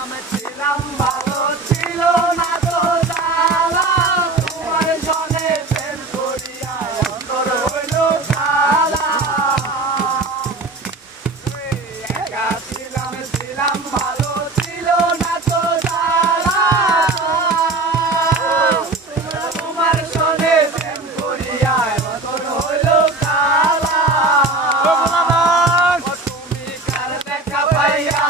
ছিলাম ভালো ছিল না তো জ্বালা তোমার সনে প্রেম করিয়া অন্তর হইল জ্বালা একা ছিলাম ভালো ছিল না তো জ্বালা তোমার সনে প্রেম করিয়া অন্তর হইল জ্বালা তুমি কার দেখা পাইয়া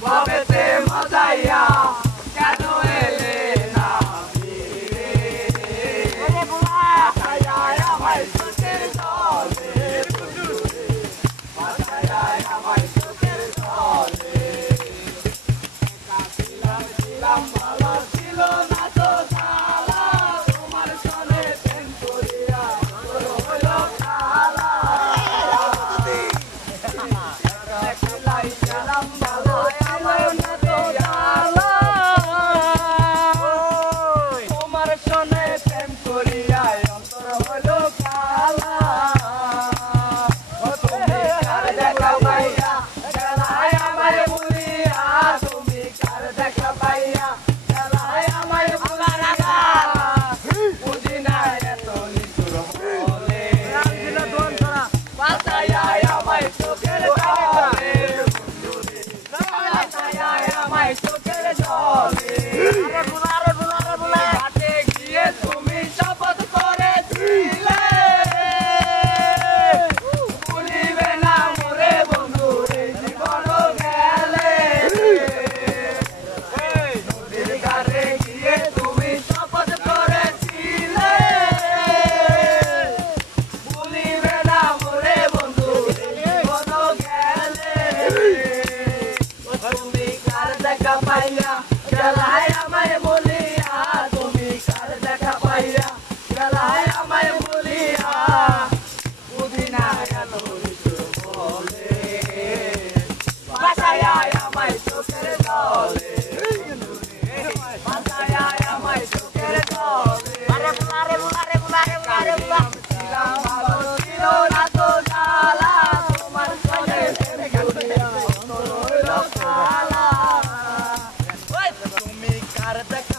Babete mazaya kano ele na mire ore bula masaya ya mai suker dole masaya ya mai suker dole ছিলাম ভালো ছিল না তো জ্বালা তোমার সনে প্রেম করিয়া হইল জ্বালা ছিলাম ভালো তোমার সনে প্রেম করিয়া অন্তর হইল কালা তুমি কার দেখা পাইয়া গেলায় আমায় ভুলিয়া তুমি কার দেখা পাইয়া গেলায় আমায় ভুলিয়া বুঝি না এত নিচুর হলে বাঁচাইয়া আমায় চোখের জলে আমায় চোখের জলে ঘাটে গিয়ে তুমি শপথ করেছিলে ভুলিবে না মোরে বন্ধু এই জীবন গেলে নদীর ঘাটে গিয়ে তুমি শপথ করেছিলে ভুলিবে না মোরে বন্ধু এই জীবন গেলে তুমি কার দেখা পাইয়া গেলায় আমায় বলিয়া তুমি কার দেখা পাইয়া গেলায় আমায় বলিয়া বুঝি না এত নিচুর বলে বাসায় আমায় চোখের জলে বাসায় আমায় চোখের জলে ছিলাম ভালো ছিল না তো জ্বালা তোমার সনে প্রেম করিয়া অন্তর হইল কালা তুমি কার দেখা